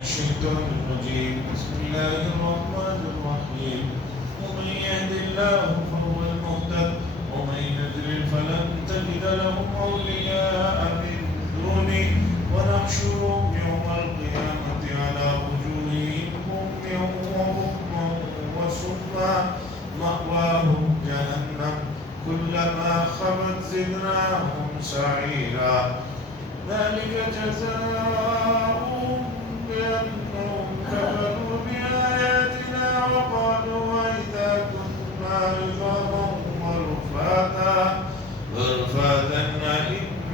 الشيطان الرجيم بسم الله الرحمن الرحيم ومن يهد الله فهو المهتد ومن يضلل فلن تجد لهم أولياء من دونه ونحشرهم يوم القيامة على وجوههم عميا وبكما وصما مأواهم جهنم كلما خبت زدناهم سعيرا ذلك جزاؤهم بأنهم كفروا بآياتنا وقالوا وإذا كنا عظاما ورفاتا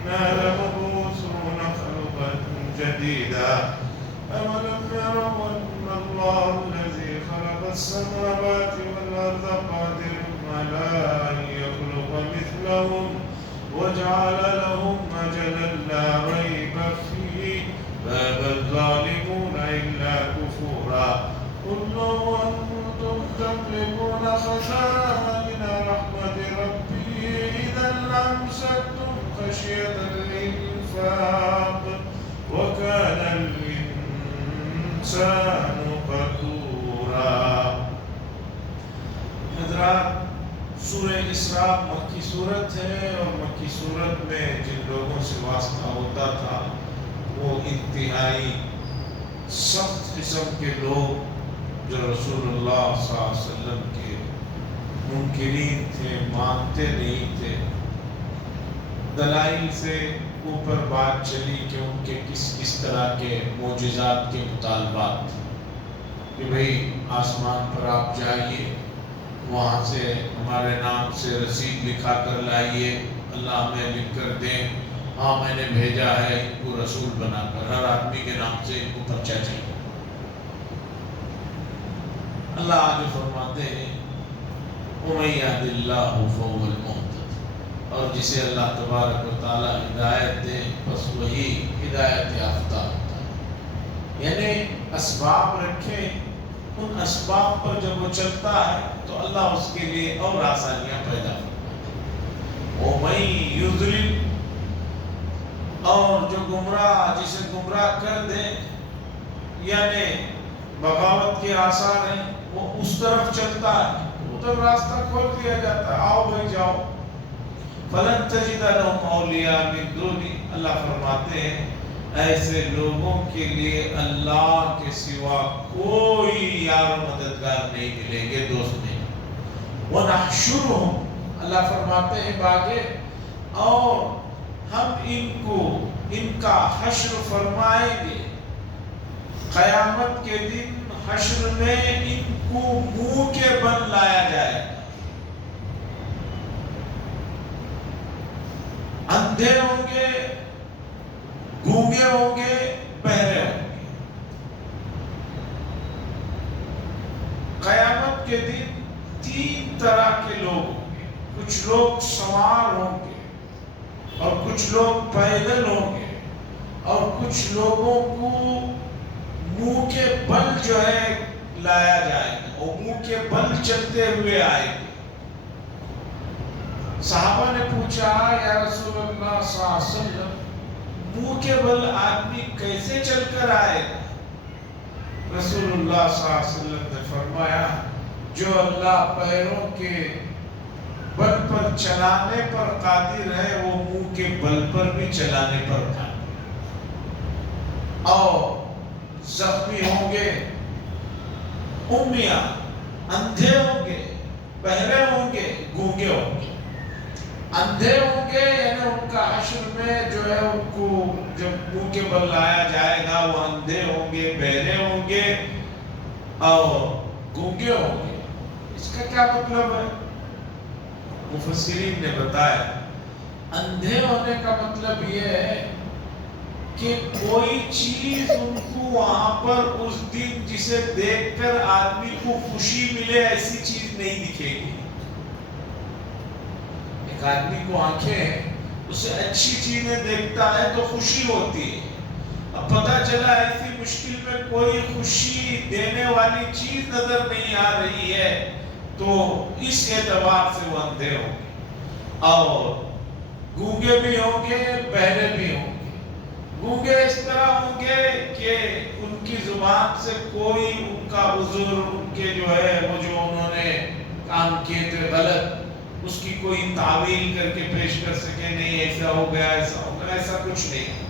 إنا لمبعوثون خلقا جديدا أولم يروا أن الله الذي خلق السماوات والأرض قادر على أن يخلق مثلهم وجعل لهم أجلا لا ريب فيه فأبى الظالمون إلا كفورا قل لو أنتم تملكون خزائن رحمة ربي إذا لأمسكتم خشية الإنفاق وكان الإنسان قتورا. حضرات، سورہ اسراء مکی صورت ہے اور مکی صورت میں جن لوگوں سے واسطہ ہوتا تھا وہ انتہائی سخت قسم کے لوگ جو رسول اللہ صلی اللہ علیہ وسلم کے منکرین تھے، مانتے نہیں تھے. دلائل سے اوپر بات چلی کہ ان کے کس طرح کے معجزات کے مطالبات تھے کہ بھئی آسمان پر آپ جائیے، وہاں سے ہمارے نام سے رسید لکھا کر لائیے، اللہ ہمیں لکھ کر دیں ہاں میں نے بھیجا ہے ان کو رسول بنا کر، ہر آدمی کے نام سے ان کو پرچہ چاہیے. اللہ آگے فرماتے ہیں وَمَن يَهْدِ اللَّهُ فَهُوَ الْمُهْتَدِ، اور جسے اللہ تبارک و تعالی ہدایت دے بس وہی ہدایت یافتہ ہوتا ہے. یعنی اسباب رکھے، ان اسباب پر جب وہ چلتا ہے تو اللہ اس کے لیے اور آسانیاں پیدا کرتا ہے. وَمَن يُضْلِلْ، اور جو گمراہ جسے گمراہ کر دے، یعنی بغاوت کے آثار ہیں، وہ اس طرف چلتا ہے، ادھر راستہ کھول دیا جاتا ہے، آؤ بھائی جاؤ. فَلَن تَجِدَ لَهُمْ أَوْلِيَاءَ مِن دُونِهِ، اللہ فرماتے ہیں ایسے لوگوں کے لیے اللہ کے سوا کوئی یار و مددگار نہیں ملیں گے، دوست نہیں. وَنَحْشُرُهُمْ، اللہ فرماتے ہیں باگے اور ہم ان کا حشر فرمائیں گے. قیامت کے دن حشر میں ان کو منہ کے بل لایا جائے گا. اندھے ہوں گے، گونگے ہوں گے، بہرے ہوں گے. قیامت کے دن تین طرح کے لوگ ہوں گے. کچھ لوگ سوار ہوں گے اور کچھ لوگ پیدل ہوں گے اور کچھ لوگوں کو منہ کے بل جو ہے لایا جائے گا اور منہ کے بل چلتے ہوئے آئے گے. صحابہ نے پوچھا یا رسول اللہ صلی اللہ علیہ وسلم منہ کے بل آدمی کیسے چل کر آئے گا؟ رسول اللہ صلی اللہ علیہ وسلم نے فرمایا جو اللہ پیروں کے بل پر چلانے پر قادر ہے وہ منہ کے بل پر بھی چلانے پر قادر. اور زخمی ہوں گے، امیاں، اندھے ہوں گے، بہرے ہوں گے، گونگے ہوں گے. اندھے ہوں گے یعنی ان کا حشر میں جو ہے ان کو جب منہ کے بل لایا جائے گا وہ اندھے ہوں گے، بہرے ہوں گے اور گونگے ہوں گے. اس کا کیا مطلب ہے؟ مفسرین نے بتایا اندھے ہونے کا مطلب یہ ہے کہ کوئی چیز ان کو وہاں پر اس دن جسے دیکھ کر آدمی کو خوشی ملے ایسی چیز نہیں دکھے گی. ایک آدمی کو آنکھیں ہیں، اسے اچھی چیزیں دیکھتا ہے تو خوشی ہوتی ہے. اب پتہ چلا ایسی مشکل میں کوئی خوشی دینے والی چیز نظر نہیں آ رہی ہے تو اس اعتبار سے وہ اندھے ہوں گے اور گونگے بھی ہوں گے، بہرے بھی ہوں گے. گونگے اس طرح ہوں گے کہ ان کی زبان سے کوئی ان کا عذر، ان کے جو ہے وہ جو انہوں نے کام کیے تھے غلط، اس کی کوئی تعویل کر کے پیش کر سکے، نہیں ایسا ہو گیا ایسا ہو گیا، ایسا کچھ نہیں۔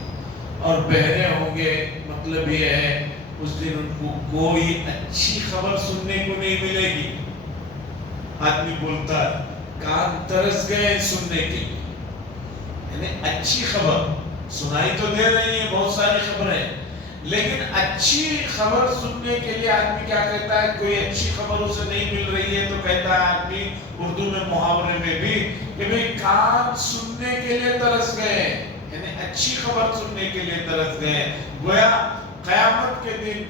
اور بہرے ہوں گے، مطلب یہ ہے اس دن ان کو کوئی اچھی خبر سننے کو نہیں ملے گی۔ آدمی بولتا ہے کان ترس گئے سننے کے لیے، یعنی اچھی خبر سنائی تو دے رہی ہیں بہت ساری خبریں، لیکن اچھی خبر سننے کے لیے آدمی کیا کہتا ہے؟ کوئی اچھی خبر اسے نہیں مل رہی ہے تو کہتا ہے آدمی اردو میں محاورے میں بھی کہ بھئی کان سننے کے لیے ترس گئے، یعنی اچھی خبر سننے کے لیے ترس گئے۔ گویا قیامت کے دن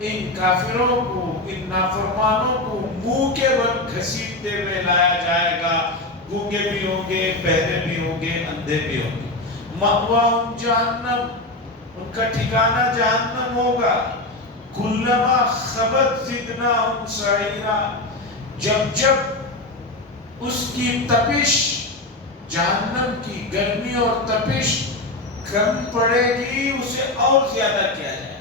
ان کافروں کو، ان نافرمانوں کو منہ کے بل گھسیٹتے ہوئے لایا جائے گا۔ گونگے بھی ہوں گے، بہرے بھی ہوں گے، اندھے بھی ہوں گے۔ مأواہم جہنم، ان کا ٹھکانہ جہنم ہوگا۔ کلما خبت زدناہم سعیرا، جب جب اس کی تپش، جہنم کی گرمی اور تپش کم پڑے گی، اسے اور زیادہ کیا جائے،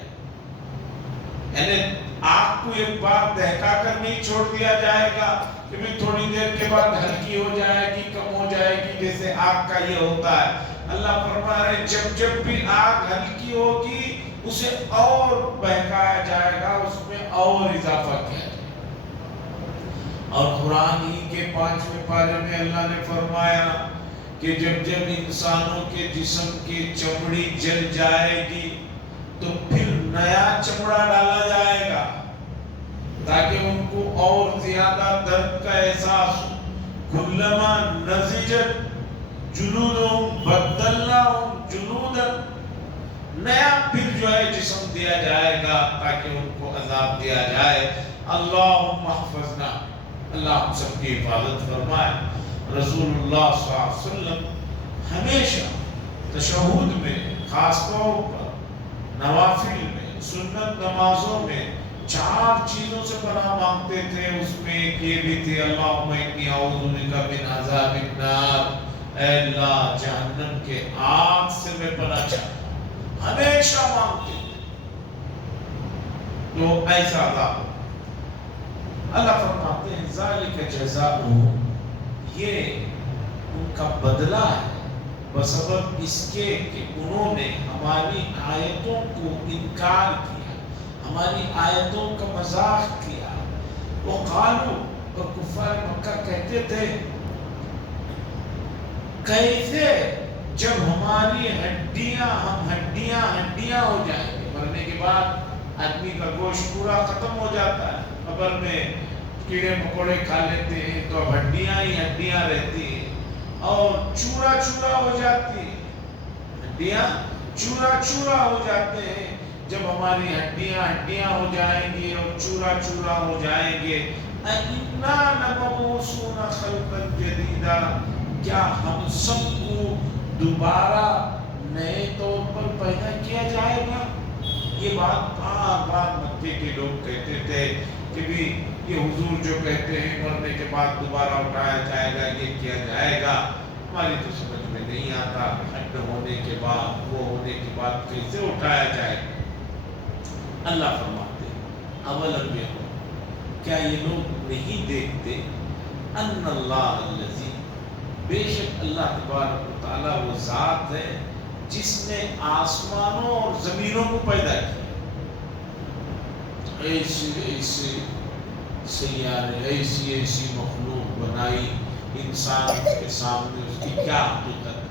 یعنی آگ کو ایک بار دہکا کر نہیں چھوڑ دیا جائے گا کہ بھی تھوڑی دیر کے بعد ہلکی ہو جائے گی، کم ہو جائے گی، جیسے آگ کا یہ ہوتا ہے۔ اللہ فرما رہے جب جب بھی آگ ہلکی ہوگی اسے اور بہکایا جائے گا، اس میں اور اضافہ کیا جائے گا۔ اور قرآن ہی کے 5ویں پارے میں اللہ نے فرمایا کہ جب جب انسانوں کے جسم کی چمڑی جل جائے گی تو پھر نیا چمڑا ڈالا جائے گا تاکہ ان کو اور زیادہ درد کا احساس ہو۔ کلما نضجت جلودہم بدلناہم جلودا، نیا پھر جو ہے جسم دیا جائے گا تاکہ ان کو عذاب دیا جائے۔ اللہم احفظنا، اللہ ہم سب کی حفاظت فرمائے۔ رسول اللہ صلی اللہ علیہ وسلم ہمیشہ تشہد میں، خاص طور پر نوافل میں، سنت نمازوں میں 4 چیزوں سے پناہ مانگتے تھے۔ اس میں ایک یہ بھی تھی اللہم انی اعوذ بک من عذاب النار، اے اللہ جہنم کے آگ سے میں پناہ چاہتا ہوں، ہمیشہ مانگتے تھے۔ تو ایسا عذاب اللہ فرماتے ہیں ذالک جزاؤہم، یہ ان کا بدلہ ہے بسبب اس کے کہ انہوں نے ہماری آیتوں کو انکار کیا، ہماری آیتوں کا مذاق کیا۔ وہ قالو، اور کفار مکہ کہتے تھے کیسے جب ہماری ہڈیاں، ہم ہڈیاں ہو جائیں گے، مرنے کے بعد آدمی کا گوشت پورا ختم ہو جاتا ہے، قبر میں کیڑے مکوڑے کھا لیتے ہیں تو اب ہڈیاں ہی ہڈیاں رہتی ہیں اور چورا چورا ہو جاتی ہیں، ہڈیاں چورا چورا ہو جاتے ہیں۔ جب ہماری ہڈیاں ہو جائیں گی اور چورا چورا ہو جائیں گے، اِنَّا لَمَبْعُوثُونَ خَلْقًا جَدِيدًا، کیا ہم سب کو دوبارہ نئے طور پر پیدا کیا جائے گا؟ یہ بات بار بار مکے کے لوگ کہتے تھے کہ بھی یہ حضور جو کہتے ہیں مرنے کے بعد دوبارہ اٹھایا جائے گا، یہ کیا جائے گا، ہماری تو سمجھ میں نہیں آتا، حد ہونے کے بعد، وہ ہونے کے بعد کیسے اٹھایا جائے گا۔ اللہ فرماتے ہیں اولم یروا، کیا یہ لوگ نہیں دیکھتے ان اللہ الذی، بے شک اللہ تبارک و تعالیٰ وہ ذات ہے جس نے آسمانوں اور زمینوں کو پیدا کیا، ایسے ایسے سیارے، ایسی ایسی مخلوق بنائی، انسان کے سامنے اس کی کیا حقیقت ہے؟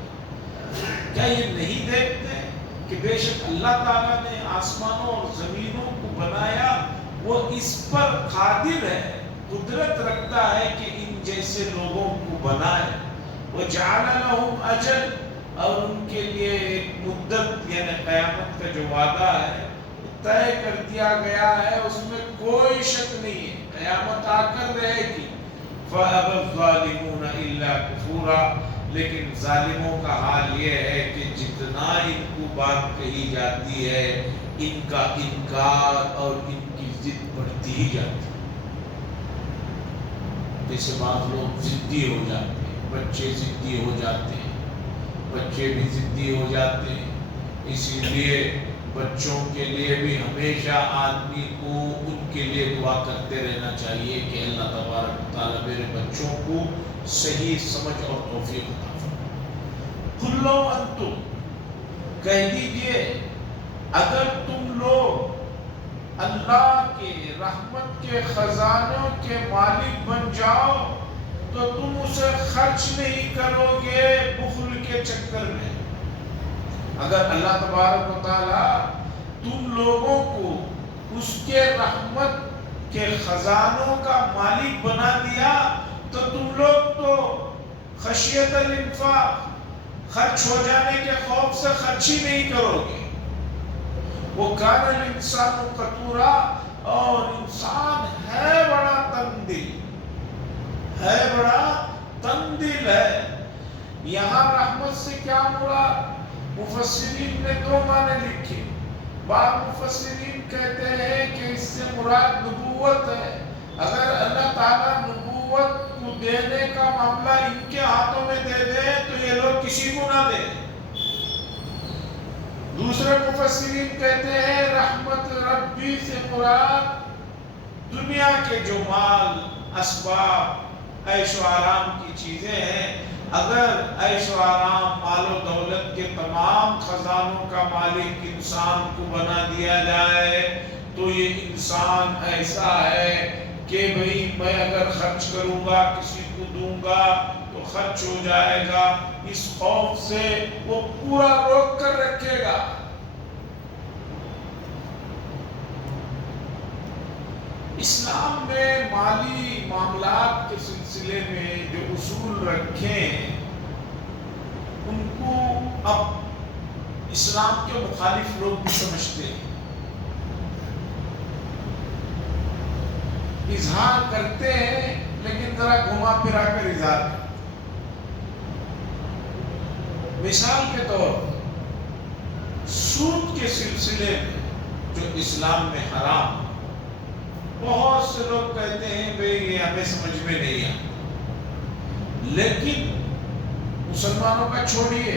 کیا یہ نہیں دیکھتے کہ بے شک اللہ تعالیٰ نے آسمانوں اور زمینوں کو بنایا، وہ اس پر قادر ہے، قدرت رکھتا ہے کہ ان جیسے لوگوں کو بنائے۔ وَجَعَلَ لَهُمْ أَجَلًا، اور ان کے لیے ایک مدت یعنی قیامت کا جو وعدہ ہے طے کر دیا گیا ہے، اس میں کوئی شک نہیں ہے، قیامت آ کر رہے گی۔ فَأَبَى الظَّالِمُونَ إِلَّا كُفُورًا، لیکن ظالموں کا حال یہ ہے کہ جتنا ان کو بات کہی جاتی ہے ان کا انکار اور ان کی ضد بڑھتی ہی جاتی ہے۔ جیسے بعض لوگ ضدی ہو جاتے ہیں، بچے ضدی ہو جاتے ہیں، بچے بھی ضدی ہو جاتے ہیں، اسی لیے بچوں کے لیے بھی ہمیشہ آدمی کو ان کے لیے دعا کرتے رہنا چاہیے کہ اللہ تبارک و تعالیٰ میرے بچوں کو صحیح سمجھ اور توفیق عطا فرمائے۔ قُلْ لَوْ أَنْتُمْ، کہہ دیجئے اگر تم لوگ اللہ کے رحمت کے خزانوں کے مالک بن جاؤ تو تم اسے خرچ نہیں کرو گے بخل کے چکر میں۔ اگر اللہ تبارک و تعالیٰ تم لوگوں کو اس کے رحمت کے خزانوں کا مالک بنا دیا تو تم لوگ تو خشیت الانفاق، خرچ ہو جانے کے خوف سے خرچ ہی نہیں کرو گے۔ وہ کان الانسان قتورا، اور انسان ہے بڑا تنگ دل، ہے بڑا تنگ دل ہے۔ یہاں رحمت سے کیا مراد؟ مفسرین نے دو معنی لکھے۔ بعض مفسرین کہتے ہیں کہ اس سے مراد نبوت ہے، اگر اللہ تعالیٰ نبوت کو دینے کا معاملہ ان کے ہاتھوں میں دے دے تو یہ لوگ کسی کو نہ دیں۔ دوسرے مفسرین کہتے ہیں رحمت ربی سے مراد دنیا کے جو مال اسباب عیش و آرام کی چیزیں ہیں، اگر عیش و آرام مال و دولت کے تمام خزانوں کا مالک انسان کو بنا دیا جائے تو یہ انسان ایسا ہے کہ بھئی میں اگر خرچ کروں گا کسی کو دوں گا تو خرچ ہو جائے گا، اس خوف سے وہ پورا روک کر رکھے گا۔ اسلام میں مالی معاملات کے سلسلے میں جو اصول رکھے ہیں ان کو اب اسلام کے مخالف لوگ بھی سمجھتے ہیں، اظہار کرتے ہیں لیکن ذرا گھما پھرا کر اظہار کرتے ہیں۔ مثال کے طور پر سود کے سلسلے میں جو اسلام میں حرام، بہت سے لوگ کہتے ہیں بھئی یہ ہمیں سمجھ میں نہیں آتا، لیکن مسلمانوں کا چھوڑیے،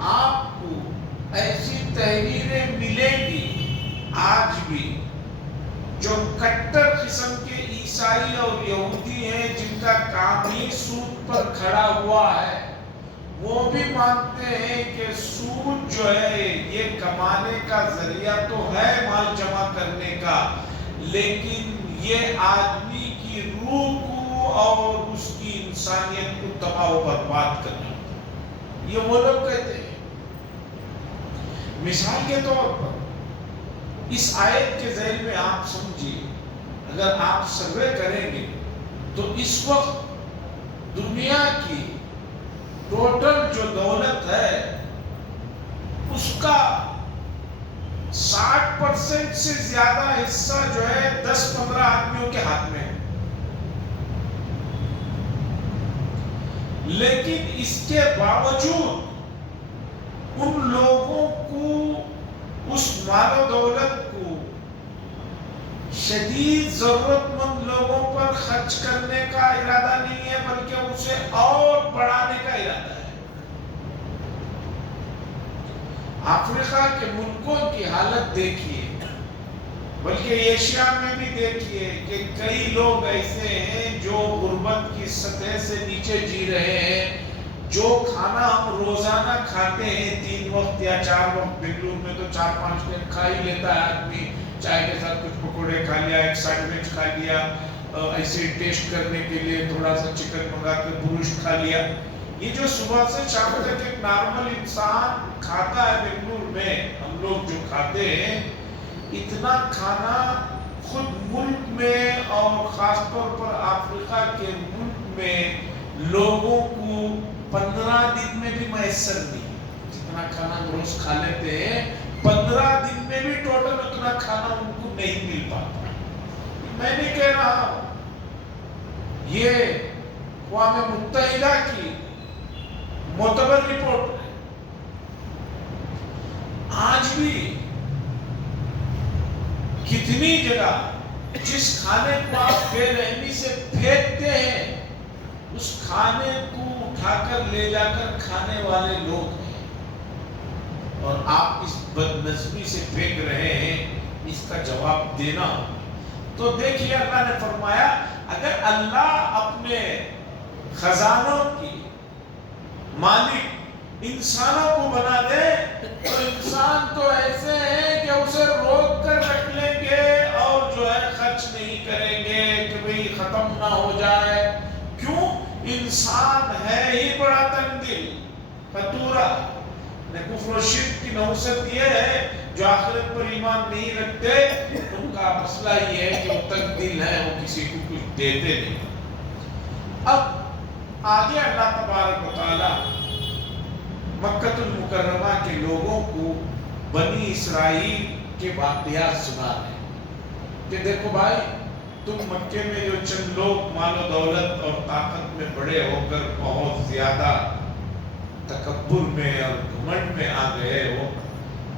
آپ کو ایسی تحریریں ملیں گی آج بھی جو کٹر قسم کے عیسائی اور یہودی ہیں جن کا کام ہی سود پر کھڑا ہوا ہے، وہ بھی مانتے ہیں کہ سود جو ہے یہ کمانے کا ذریعہ تو ہے مال جمع کرنے کا، لیکن یہ آدمی کی روح کو اور اس کی انسانیت کو تباہ و برباد کرنا، یہ وہ لوگ کہتے ہیں۔ مثال کے طور پر اس آیت کے ذیل میں آپ سمجھیے، اگر آپ سروے کریں گے تو اس وقت دنیا کی ٹوٹل جو دولت ہے اس کا 60% سے زیادہ حصہ جو ہے 10-15 آدمیوں کے ہاتھ میں ہے، لیکن اس کے باوجود ان لوگوں کو اس مال و دولت کو شدید ضرورت مند لوگوں پر خرچ کرنے کا ارادہ نہیں ہے بلکہ اسے اور بڑھانے کا ارادہ ہے۔ افریقہ کے ملکوں کی حالت دیکھیے، بلکہ ایشیا میں بھی دیکھیے کہ کئی لوگ ایسے ہیں جو غربت کی سطح سے نیچے جی رہے ہیں۔ جو کھانا ہم روزانہ کھاتے ہیں 3 وقت یا 4 وقت، بنگلور میں تو 4-5 ٹائم کھا ہی لیتا ہے آدمی، چائے کے ساتھ کچھ پکوڑے کھا لیا، ایک سینڈوچ کھا لیا، ایسے ٹیسٹ کرنے کے لیے تھوڑا سا چکن منگا کے گوشت کھا لیا۔ یہ جو صبح سے شام تک ایک نارمل انسان کھاتا ہے بنگلور میں، ہم لوگ جو کھاتے ہیں، اتنا کھانا خود ملک میں اور خاص طور پر افریقہ کے ملک میں لوگوں کو 15 دن میں بھی میسر نہیں۔ جتنا کھانا روز کھا لیتے ہیں 15 دن میں بھی ٹوٹل اتنا کھانا ان کو نہیں مل پاتا۔ میں نہیں کہہ رہا ہوں، یہ اقوام متحدہ کی معتبر رپورٹ ہے۔ آج بھی کتنی جگہ جس کھانے کو آپ بے رحمی سے پھینکتے ہیں اس کھانے کو اٹھا کر لے جا کر کھانے والے لوگ ہیں۔ اور آپ اس بدنظمی سے پھینک رہے ہیں، اس کا جواب دینا. تو دیکھیے اللہ نے فرمایا اگر اللہ اپنے خزانوں کی مالک انسانوں کو بنا دے تو انسان تو ایسے ہیں کہ اسے روک کر رکھ لیں گے اور جو ہے خرچ نہیں کریں گے کہ بھئی ختم نہ ہو جائے. کیوں؟ انسان ہے ہی بڑا تنگ دل فطورہ. کفر و شرک کی نحوست یہ ہے جو آخرت پر ایمان نہیں رکھتے ان کا مسئلہ یہ ہے کہ وہ تنگ دل ہے، وہ کسی کو کچھ دیتے نہیں. اب آگے اللہ تبارک و تعالی مکہ المکرمہ کے لوگوں کو بنی اسرائیل کے واقعات سنا رہے ہیں کہ دیکھو بھائی تم مکے میں جو چند لوگ مال و دولت اور طاقت میں بڑے ہو کر بہت زیادہ تکبر میں اور گھمنڈ میں آ گئے ہو،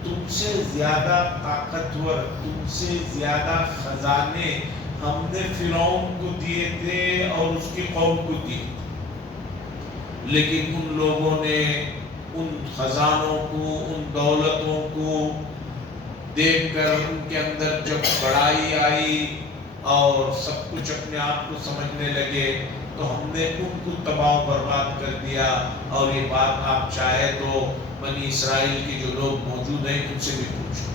تم سے زیادہ طاقتور، تم سے زیادہ خزانے ہم نے فرعون کو دیے تھے اور اس کی قوم کو دیے، لیکن ان لوگوں نے ان خزانوں کو، ان دولتوں کو دیکھ کر ان کے اندر جب بڑائی آئی اور سب کچھ اپنے آپ کو سمجھنے لگے تو ہم نے ان کو تباہ و برباد کر دیا. اور یہ بات آپ چاہے تو بنی اسرائیل کے جو لوگ موجود ہیں ان سے بھی پوچھو.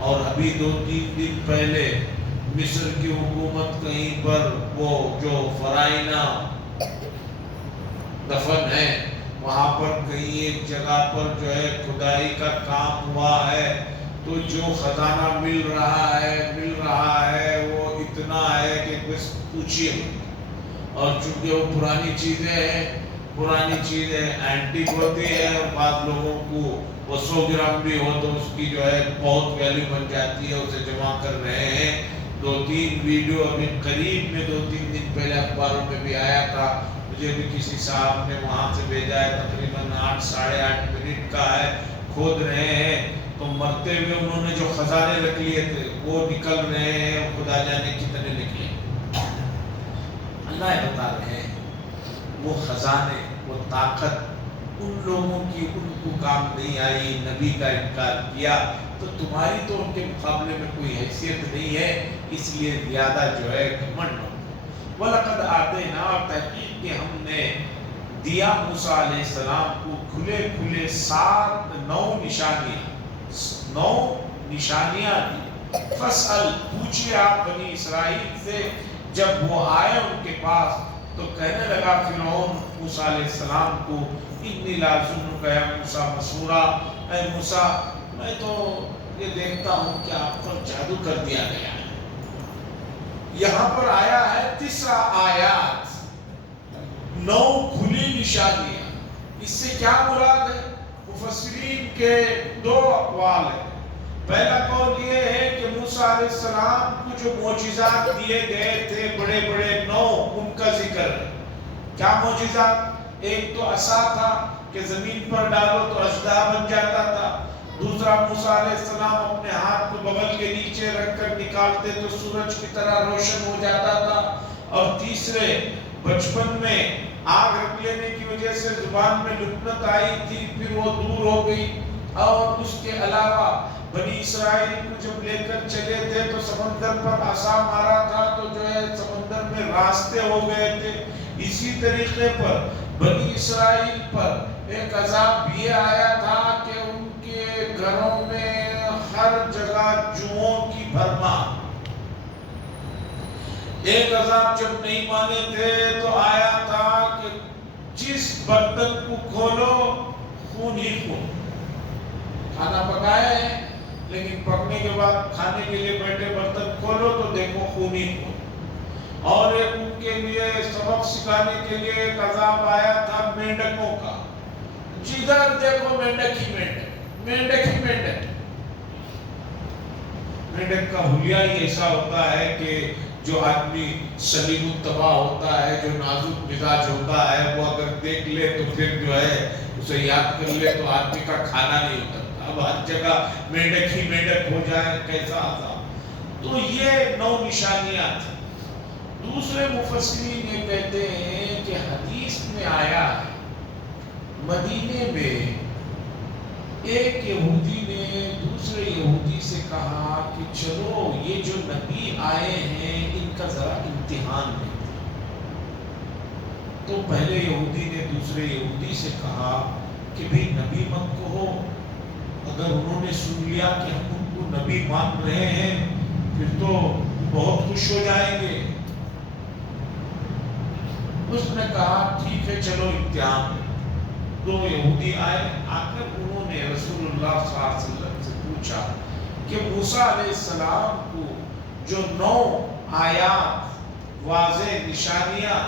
اور ابھی 2-3 دن پہلے مصر کی حکومت کہیں پر وہ جو فرائنہ دفن ہے وہاں پر کہیں ایک جگہ پر جو ہے کھدائی کا کام ہوا ہے تو جو خزانہ مل رہا ہے وہ اتنا ہے کہ بس پوچھئے. اور چونکہ وہ پرانی چیزیں اینٹیک ہوتی ہے اور بعض لوگوں کو وہ 100 گرام بھی ہو تو اس کی جو ہے بہت ویلیو بن جاتی ہے، اسے جمع کر رہے ہیں. 2-3 ویڈیو ابھی قریب میں 2-3 دن پہلے اخباروں میں بھی آیا تھا، مجھے بھی کسی صاحب نے وہاں سے بھیجا ہے، تقریباً 8-8.5 منٹ کا ہے. کھود رہے ہیں تو مرتے ہوئے انہوں نے جو خزانے رکھ لیے تھے وہ نکل رہے ہیں، خدا جانے کتنے نکلے. اللہ بتا رہے ہیں وہ خزانے، وہ طاقت ان لوگوں کی ان کو کام نہیں آئی، نبی کا انکار کیا تو تمہاری تو ان کے مقابلے میں کوئی حیثیت نہیں ہے، اس لیے زیادہ جو ہے گھمنڈ نہ. وَلَقَدْ آتَيْنَا، اور تحقیق کہ ہم نے دیا موسیٰ علیہ السلام کو کھلے 9 نشانیاں دی. فَاسْأَلْ، پوچھئے آپ بنی اسرائیل سے. جب وہ آئے ان کے پاس تو کہنے لگا فرعون موسیٰ علیہ السلام کو اِنِّی لَأَظُنُّکَ یَا موسیٰ مَسْحُورًا، اے موسیٰ میں تو یہ دیکھتا ہوں کہ آپ پر جادو کر دیا گیا ہے. یہاں پر آیا ہے 9 آیات، 9 کھلی نشانیاں. اس سے کیا مراد ہے؟ مفسرین کے 2 اقوال ہیں. پہلا قول یہ ہے کہ موسیٰ علیہ السلام کو جو معجزات دیے گئے تھے بڑے 9 ان کا ذکر ہے. کیا معجزات؟ ایک تو عصا تھا کہ زمین پر ڈالو تو اژدہا بن جاتا تھا. دوسرا موسیٰ علیہ السلام اپنے ہاتھ کو بغل کے نیچے رکھ کر نکالتے تو سورج کی طرح روشن ہو جاتا تھا. اور تیسرے بچپن میں آگ رکھ لینے کی وجہ سے زبان میں لکنت آئی تھی، پھر وہ دور ہو گئی. اور اس کے علاوہ بنی اسرائیل کو جب لے کر چلے تھے تو سمندر پر عصا مارا تھا تو جو ہے سمندر میں راستے ہو گئے تھے. اسی طریقے پر بنی اسرائیل پر ایک عذاب یہ آیا تھا کہ ان کے گھروں میں ہر جگہ جوؤں کی بھرمار. ایک عذاب جب نہیں مانے تھے تو آیا تھا کہ جس برتن کو کھولو خون ہی خون. کھانا پکائے ہیں لیکن پکنے کے بعد کھانے کے لیے بیٹھے برتن کھولو تو دیکھو خون ہی خون. اور ایک ان کے لیے سبق سکھانے کے لیے ایک عذاب آیا تھا مینڈکوں کا. جدھر دیکھو مینڈک ہی مینڈک. مینڈک کا حلیہ ہی ایسا ہوتا ہے کہ جو آدمی سلیم الطبع ہوتا ہے، جو نازک مزاج ہوتا ہے، وہ اگر دیکھ لے تو پھر جو ہے اسے یاد کر لے تو آدمی کا کھانا نہیں ہوتا. اب ہر جگہ مینڈک ہی مینڈک ہو جائے کیسا عذاب. تو یہ 9 نشانیاں تھیں. دوسرے مفسرین یہ کہتے ہیں کہ حدیث میں آیا ہے مدینے میں ایک یہودی نے دوسرے یہودی سے کہا کہ چلو یہ جو نبی آئے ہیں ان کا ذرا امتحان لیتے۔ تو پہلے یہودی نے دوسرے یہودی سے کہا کہ بھئی نبی مت کہو، اگر انہوں نے سن لیا کہ ہم ان کو نبی مان رہے ہیں پھر تو بہت خوش ہو جائیں گے۔ اس نے کہا ٹھیک ہے چلو امتحان۔ دو یہودی آئے، آ کر انہوں نے رسول اللہ صلی اللہ علیہ وسلم سے پوچھا کہ موسیٰ علیہ السلام کو جو 9 آیات واضح نشانیاں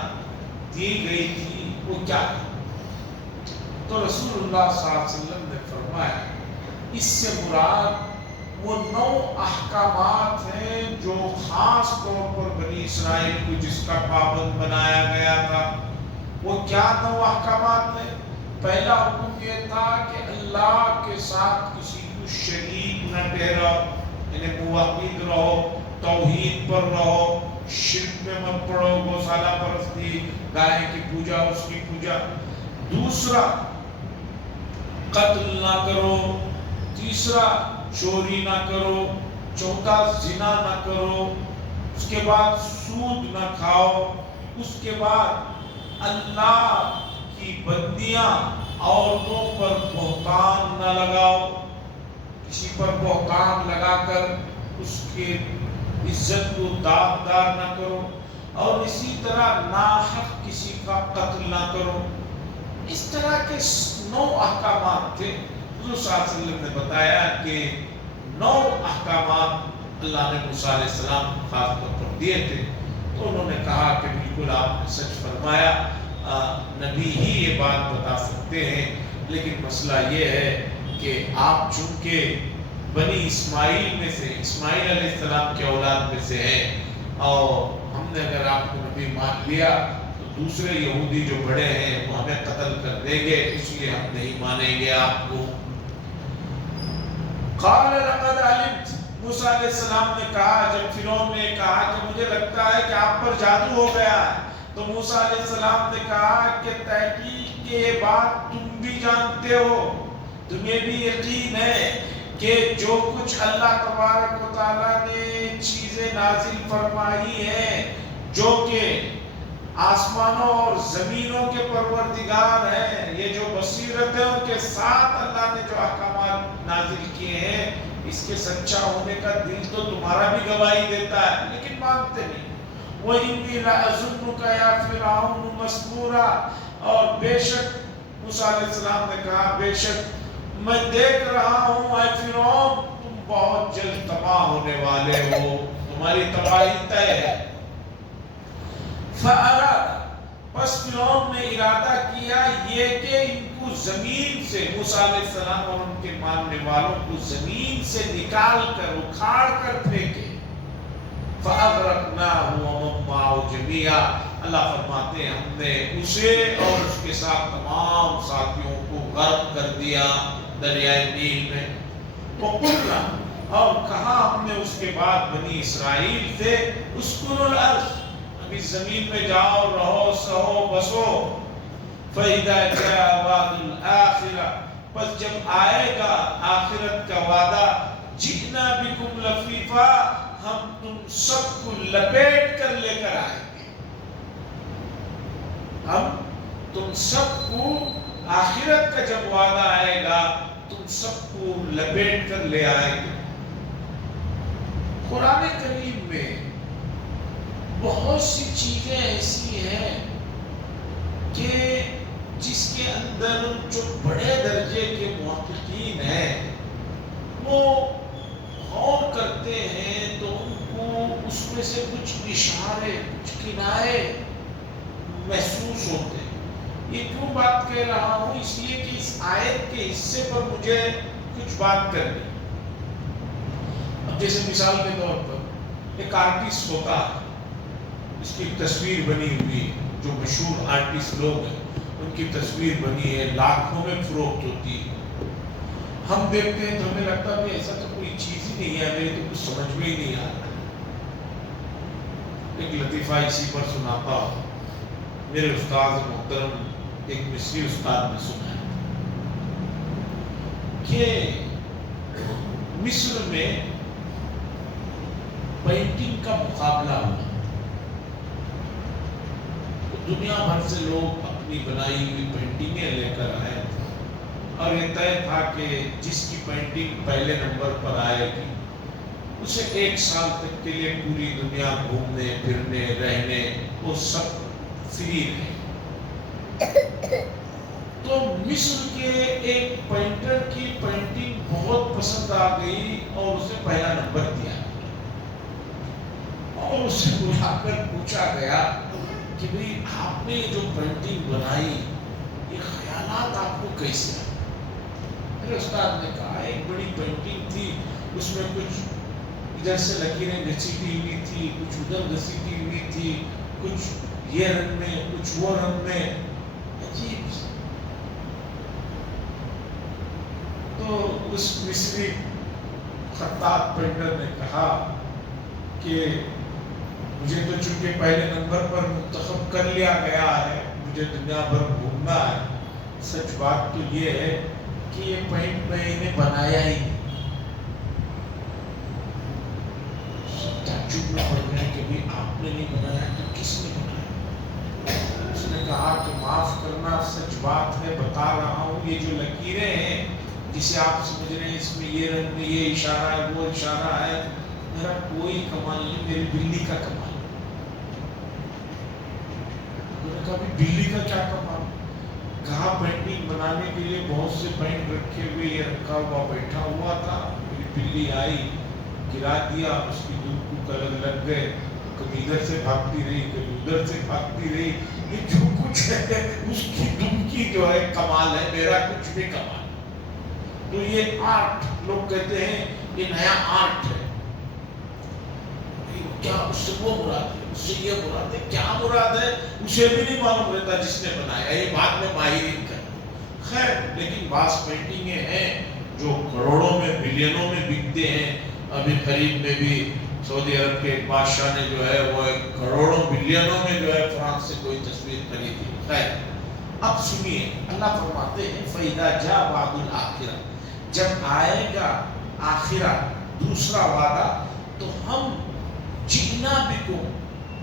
دی گئی تھی وہ کیا تھی؟ تو رسول اللہ صلی اللہ علیہ وسلم نے فرمایا اس سے مراد وہ 9 احکامات ہیں جو خاص طور پر بنی اسرائیل کو جس کا پابند بنایا گیا تھا۔ وہ کیا 9 احکامات ہیں؟ پہلا حکم یہ تھا کہ اللہ کے ساتھ کسی کو شریک نہ ٹھہراؤ، یعنی موحد رہو، توحید پر رہو، شرک میں مت پڑو، گوسالہ پرستی، گائے کی پوجا، اس کی پوجا۔ دوسرا قتل نہ کرو، تیسرا چوری نہ کرو، چوتھا زنا نہ کرو، اس کے بعد سود نہ کھاؤ، اس کے بعد اللہ کی بندیاں عورتوں پر بہتان نہ لگاؤ، کسی پر بہتان لگا کر اس کے عزت کو داغدار نہ کرو، اور اسی طرح ناحق کسی کا قتل نہ کرو۔ اس طرح کے 9 احکامات تھے۔ حضور صلی اللہ علیہ وسلم نے بتایا کہ 9 احکامات اللہ نے موسیٰ علیہ السلام کو خاص طور پر دیے تھے۔ تو انہوں نے کہا کہ بالکل آپ نے سچ فرمایا، نبی ہی یہ بات بتا سکتے ہیں، لیکن مسئلہ یہ ہے کہ آپ چونکہ بنی اسماعیل میں سے، اسماعیل علیہ السلام کے اولاد میں سے ہیں، اور ہم نے اگر آپ کو نبی مان لیا تو دوسرے یہودی جو بڑے ہیں وہ ہمیں قتل کر دیں گے، اس لیے ہم نہیں مانیں گے آپ کو۔ قال لقد علمت، موسیٰ علیہ السلام نے کہا جب فرعون نے کہا کہ مجھے لگتا ہے کہ آپ پر جادو ہو گیا ہے، تو موسیٰ علیہ السلام نے کہا کہ تحقیق کہ یہ بات تم بھی جانتے ہو، تمہیں بھی یقین ہے کہ جو کچھ اللہ تبارک و تعالیٰ نے چیزیں نازل فرمائی ہیں جو کہ آسمانوں اور زمینوں کے پروردگار ہیں، یہ جو بصیرتوں کے ساتھ اللہ نے جو احکامات نازل کیے ہیں، اس کے سچا ہونے کا دل تو تمہارا بھی گواہی دیتا ہے، لیکن مانتے نہیں۔ وَإِنِّي لَأَظُنُّكَ يَا فِرْعَوْنُ مَسْبُورًا، اور بے شک موسیٰ علیہ السلام نے کہا بے شک میں دیکھ رہا ہوں اے فرعون تم بہت جلد تباہ ہونے والے ہو، تمہاری تباہی طے ہے۔ فَأَرَادَ، پس فرعون نے ارادہ کیا یہ کہ ان کو زمین سے، موسیٰ علیہ السلام اور ان کے ماننے والوں کو زمین سے نکال کر اکھاڑ کر پھینکے۔ فَأَغْرَقْنَاهُ وَمَن مَّعَهُ جَمِيعًا، اللہ فرماتے ہیں ہم نے اسے اور اس کے ساتھ تمام ساتھیوں کو غرق کر دیا دریائے نیل میں۔ وَقُلْنَا، اور کہا ہم نے اس کے بعد بنی اسرائیل سے اسْكُنُوا الْأَرْضَ، ابھی زمین میں جاؤ رہو سہو بسو۔ فَإِذَا جَاءَ وَعْدُ الْآخِرَةِ، پس جب آئے گا آخرت کا وعدہ، جِئْنَا بِكُمْ لَفِيفًا، ہم تم سب کو لپیٹ کر لے کر آئیں گے۔ ہم تم سب کو آخرت کا جب وعدہ آئے گا تم سب کو لپیٹ کر لے آئیں گے۔ قرآن کریم میں بہت سی چیزیں ایسی ہیں کہ جس کے اندر جو بڑے درجے کے محققین ہیں وہ غور کرتے ہیں تو ان کو اس میں سے کچھ اشارے، کچھ کنائے محسوس ہوتے ہیں۔ یہ کیوں بات کہہ رہا ہوں؟ اس لیے کہ اس آیت کے حصے پر مجھے کچھ بات کرنی۔ اب جیسے مثال کے طور پر ایک آرٹسٹ ہوتا ہے، اس کی تصویر بنی ہوئی، جو مشہور آرٹسٹ لوگ ہیں ان کی تصویر بنی ہے، لاکھوں میں فروخت ہوتی ہے۔ ہم دیکھتے ہیں تو ہمیں لگتا ہے کہ ایسا تو کوئی چیز ہی نہیں ہے، میرے تو کچھ سمجھ میں ہی نہیں آ رہا۔ ایک لطیفہ اسی پر سناتا ہوں۔ میرے استاد محترم ایک مصری استاد نے سنا ہے کہ مصر میں پینٹنگ کا مقابلہ ہوا. دنیا بھر سے لوگ اپنی بنائی ہوئی پینٹنگیں لے کر آئے تھے اور یہ طے تھا کہ جس کی پینٹنگ پہلے نمبر پر آئے گی اسے 1 سال تک کے لیے پوری دنیا گھومنے پھرنے رہنے وہ سب فری رہے. تو مصر کے ایک پینٹر کی پینٹنگ بہت پسند آ گئی اور اسے پہلا نمبر دیا اور اسے بلا کر پوچھا گیا کہ بھئی آپ نے جو پینٹنگ بنائی یہ خیالات آپ کو کیسے آئے؟ میرے استاد نے کہا ایک بڑی پینٹنگ تھی، اس میں کچھ ادھر سے لکیریں گھسیٹی ہوئی تھی، کچھ ادھر گھسیٹی ہوئی تھی، کچھ یہ رنگ میں کچھ وہ رنگ میں، عجیب. تو اس مصری خطاط پینٹر نے کہا کہ مجھے تو چونکہ پہلے نمبر پر منتخب کر لیا گیا ہے، مجھے دنیا بھر گھومنا ہے، سچ بات تو یہ ہے کہ یہ پینٹ میں انہیں بنایا ہی نہیں. تعجب میں پڑ گئے کہ بھی آپ نے نہیں بنایا تو کس نے بنایا؟ اس نے کہا کہ معاف کرنا، سچ بات ہے، بتا رہا ہوں یہ جو لکیریں ہیں جسے آپ سمجھ رہے ہیں اس میں یہ رنگ میں یہ اشارہ ہے وہ اشارہ ہے، میرا کوئی کمال نہیں، میری بلی کا کمال. انہوں نے کہا بلی کا کیا کمال؟ کہا پینٹنگ بنانے کے لیے بہت سے پینٹ رکھے ہوئے یہ رکھا ہوا بیٹھا ہوا تھا، میری بلی آئی گرا دیا، اس کی دم کو کلر لگ گئے، کبھی ادھر سے بھاگتی رہی کبھی ادھر سے بھاگتی رہی. یہ جو کچھ ہے اس کی دم کی جو ہے کمال ہے، میرا کچھ بھی کمال. تو یہ آرٹ لوگ کہتے ہیں یہ نیا آرٹ ہے. کیا اس سے وہ مراد ہے، اس سے یہ مراد ہے، کیا مراد ہے اسے بھی نہیں معلوم رہتا جس نے بنایا، یہ بعد میں ماہرین کا. خیر لیکن بعض پینٹنگیں ہیں جو کروڑوں میں بلینوں میں بکتے ہیں. ابھی قریب میں بھی سعودی عرب کے ایک بادشاہ نے جو ہے وہ کروڑوں بلینوں میں جو ہے فرانس سے کوئی تصویر خریدی. خیر اب سنیے اللہ فرماتے ہیں فَإِذَا جَاءَ وَعْدُ الْآخِرَةِ، جب آئے گا آخرہ دوسرا وعدہ تو ہم جئنا بکم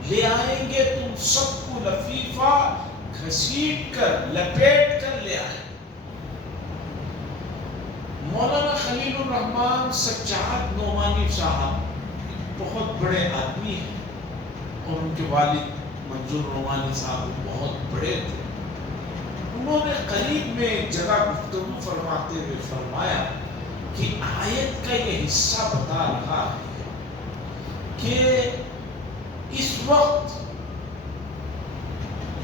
لے آئیں گے تم سب کو لفیفا، گھسیٹ کر لپیٹ کر لے آئیں. مولانا خلیل الرحمن سجاد نعمانی صاحب بہت بڑے آدمی ہیں اور ان کے والد منظور نعمانی صاحب بہت بڑے تھے. انہوں نے قریب میں ایک جگہ گفتگو فرماتے ہوئے فرمایا کہ آیت کا یہ حصہ بتا رہا ہے کہ اس وقت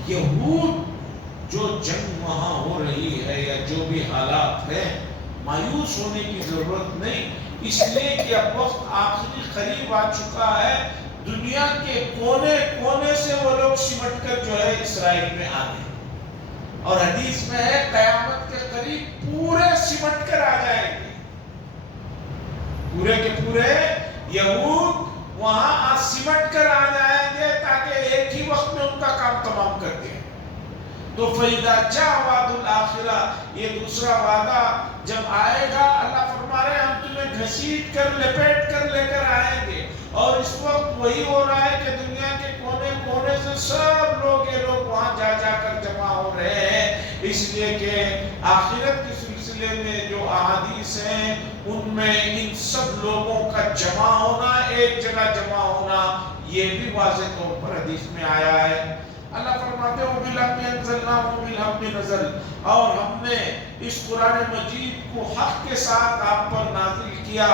یہود جو جنگ وہاں ہو رہی ہے یا جو بھی حالات ہیں مایوس ہونے کی ضرورت نہیں، اس لیے کہ اب وقت آخری قریب آ چکا ہے. دنیا کے کونے کونے سے وہ لوگ سمٹ کر جو ہے اسرائیل میں آ گئے اور حدیث میں ہے قیامت کے قریب پورے سمٹ کر آ جائیں گے، پورے کے پورے یہود وہاں سمٹ کر آ جائیں گے تاکہ ایک ہی وقت میں ان کا کام تمام کر دیں. تو فَإِذَا جَاءَ وَعْدُ الْآخِرَةِ، یہ دوسرا وعدہ جب آئے گا اللہ فرما رہے ہیں ہم تمہیں گھسیٹ کر لپیٹ کر لے کر آئیں گے. اور اس وقت وہی ہو رہا ہے کہ دنیا کے کونے کونے سے سب لوگ یہ لوگ وہاں جا جا کر جمع ہو رہے ہیں، اس لیے کہ آخرت کے سلسلے میں جو احادیث ہیں ان میں ان سب لوگوں کا جمع ہونا، ایک جگہ جمع ہونا، یہ بھی واضح طور پر حدیث میں آیا ہے. اللہ فرماتے ہیں وَبِالْحَقِّ أَنزَلْنَاهُ وَبِالْحَقِّ نَزَلَ، اور ہم نے اس قرآن مجید کو حق کے ساتھ آپ پر نازل کیا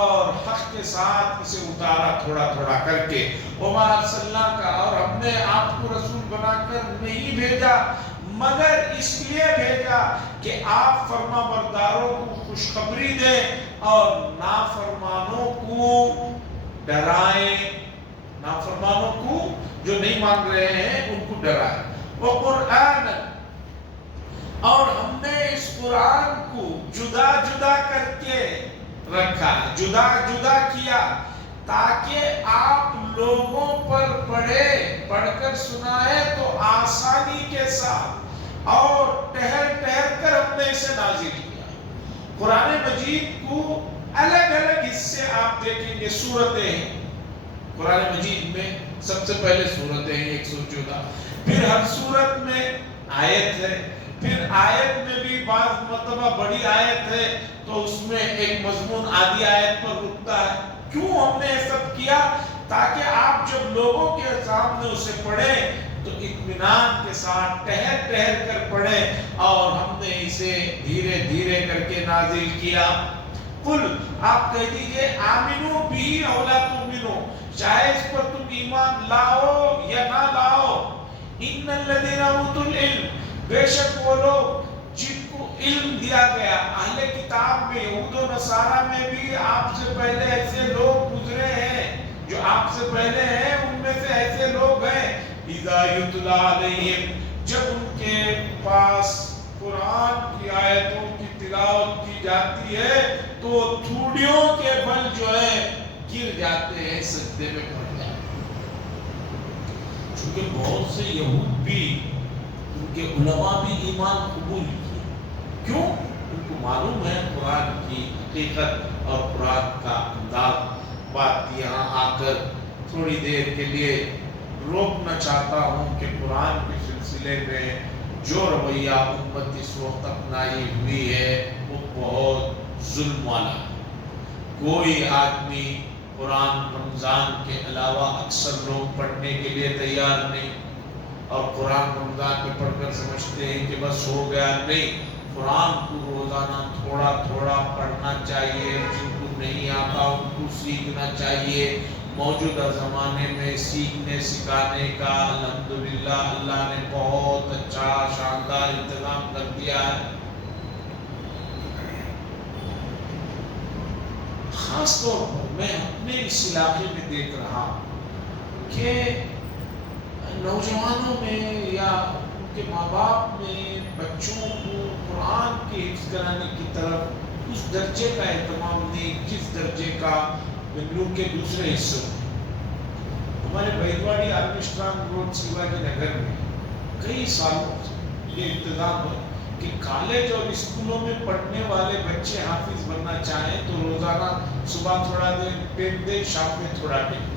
اور حق کے ساتھ اسے اتارا تھوڑا تھوڑا کر کے. وَمَا أَرْسَلْنَاكَ، اور ہم نے آپ کو رسول بنا کر نہیں بھیجا مگر اس لیے بھیجا کہ آپ فرما برداروں کو خوشخبری دیں اور نافرمانوں کو ڈرائیں، نافرمانوں کو جو نہیں مان رہے ہیں ان کو ڈرائیں. وَقُرْآنًا، اور ہم نے اس قرآن کو جدا جدا کر کے رکھا، جدا جدا کیا تاکہ آپ لوگوں پر پڑھ کر سنائے تو آسانی کے ساتھ اور ٹہر ٹہر کر ہم نے اسے نازل کیا. قرآن مجید کو الگ الگ حصے آپ دیکھیں گے، سورتیں ہیں قرآن مجید میں، سب سے پہلے سورتیں ہیں 114، پھر ہر سورت میں آیت ہے، پھر آیت میں بھی بعض مرتبہ بڑی آیت ہے تو اس میں ایک مضمون آدھی آیت پر رکتا ہے۔ کیوں ہم نے یہ سب کیا؟ تاکہ آپ جب لوگوں کے سامنے اسے پڑھیں تو اطمینان کے ساتھ ٹہر ٹہر کر پڑھیں، اور ہم نے اسے دھیرے دھیرے کر کے نازل کیا۔ قل، آپ کہہ دیجئے آمنو بھی او لا تؤمنو، چاہے اس پر تم ایمان لاؤ یا نہ لاؤ، ان الذین اوتوا العلم، بے شک وہ لوگ جن کو علم دیا گیا، اہل کتاب میں، یہود و نصارہ میں بھی آپ سے پہلے ایسے لوگ گزرے ہیں، جو آپ سے پہلے ہیں ان میں سے ایسے لوگ ہیں، اذا یتلی علیہم، جب ان کے پاس قرآن کی آیتوں کی تلاوت کی جاتی ہے تو تھوڑیوں کے بل جو ہے گر جاتے ہیں، سجدے میں پڑ جاتے ہیں۔ چونکہ بہت سے یہود بھی، ان کے علماء بھی ایمان قبول کیے، کیوں؟ ان کو معلوم ہے قرآن کی حقیقت اور قرآن کا انداز۔ بات یہاں آ کر تھوڑی دیر کے لیے روکنا چاہتا ہوں کہ قرآن کے سلسلے میں جو رویہ امت اس وقت اپنائی ہوئی ہے وہ بہت ظلم والا ہے۔ کوئی آدمی قرآن رمضان کے علاوہ اکثر لوگ پڑھنے کے لیے تیار نہیں، اور قرآن رمضان میں پڑھ کر سمجھتے ہیں کہ بس ہو گیا۔ نہیں، قرآن کو روزانہ تھوڑا تھوڑا پڑھنا چاہیے، جن کو نہیں آتا ان کو سیکھنا چاہیے۔ موجودہ زمانے میں سیکھنے سکھانے کا الحمدللہ اللہ نے بہت اچھا شاندار انتظام کر دیا ہے۔ خاص طور پر میں اپنے اس علاقے میں دیکھ رہا کہ نوجوانوں میں یا ان کے ماں باپ میں بچوں کو قرآن کے حفظ کرانے کی طرف اس درجے کا اہتمام نہیں جس درجے کا بنگلور کے دوسرے حصوں میں۔ ہمارے بیدواڑی آرمسٹرانگ روڈ شیواجی نگر میں کئی سالوں سے یہ انتظام ہے کہ کالج اور اسکولوں میں پڑھنے والے بچے حافظ بننا چاہیں تو روزانہ صبح تھوڑا ٹائم دیں، شام میں تھوڑا ٹائم،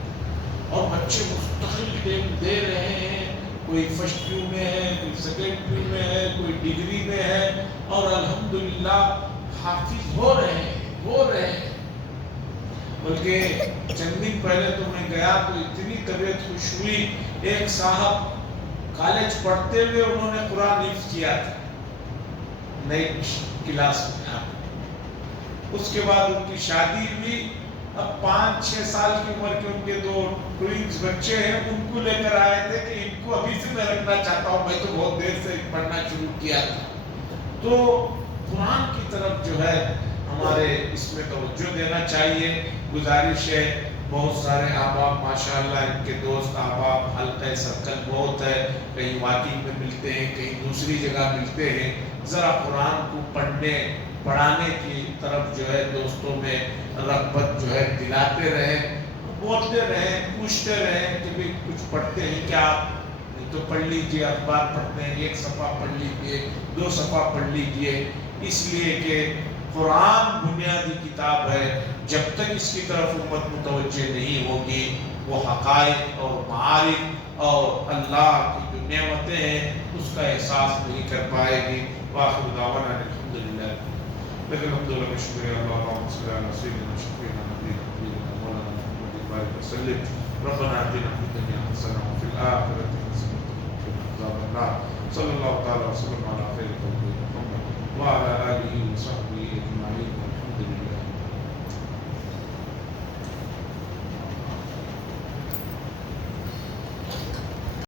اور بچے مستقل ٹائم دے رہے ہیں۔ کوئی فرسٹ پیو میں ہے، کوئی سیکنڈ پیو میں ہے، کوئی ڈگری میں ہے، اور الحمدللہ حافظ ہو رہے ہیں۔ بلکہ چند دن پہلے تو میں گیا تو اتنی طبیعت خوش ہوئی، ایک صاحب کالج پڑھتے ہوئے انہوں نے قرآن حفظ کیا تھا نئی کلاس میں۔ اس کے بعد ان کی شادی ہوئی، اب 5-6 سال کی عمر کے ان کے 2 ٹوئنز بچے ہیں، ان کو لے کر آئے تھے کہ ان کو ابھی سے میں رکھنا چاہتا ہوں، میں تو بہت دیر سے پڑھنا شروع کیا تھا۔ تو قرآن کی طرف جو ہے ہمارے اس میں توجہ دینا چاہیے۔ گزارش ہے، بہت سارے احباب ماشاءاللہ ان کے دوست احباب حلقہ سرکل بہت ہے، کہیں واکنگ میں ملتے ہیں، کہیں دوسری جگہ ملتے ہیں، ذرا قرآن کو پڑھانے کی طرف جو ہے دوستوں میں رغبت جو ہے دلاتے رہیں، بولتے رہیں، پوچھتے رہیں کہ بھی کچھ پڑھتے ہیں کیا؟ تو پڑھ لیجئے، اخبار پڑھتے ہیں 1 صفحہ پڑھ لیجئے، 2 صفحہ پڑھ لیجئے، اس لیے کہ قرآن بنیادی کتاب ہے۔ جب تک اس کی طرف امت متوجہ نہیں ہوگی، وہ حقائق اور معارف اور اللہ کی جو نعمتیں ہیں اس کا احساس نہیں کر پائے گی۔ وآخر دعوانا الحمدللہ، لیکن الحمدللہ کا شکریہ اللہم صلی اللہ علیہ وسلم شفیعنا نبینا مولانا محمد بارک وسلم ربنا آتنا فی الدنیا حسنہ وفی الآخرۃ حسنہ وقنا عذاب النار۔ صلی اللہ تعالی وسلم علی خیر خلقہ محمد وعلی